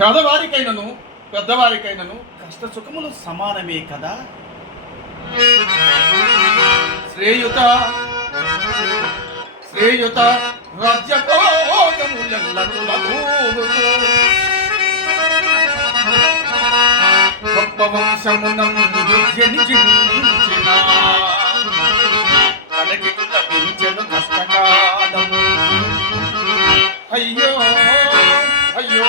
పేదవారికైనను పెద్దవారికైనను. కష్ట సుఖములు సమానమే కదా. శ్రేయుత శ్రేయుత గొప్ప లభించను కష్టకాలము అయ్యో అయ్యో.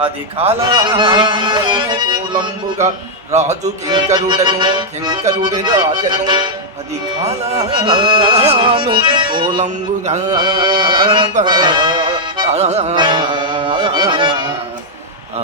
అది కాలంబుగా రాజు కింకరుడను కింకరుడి రాజను. అది కాలానుకూలంబుగా ఆ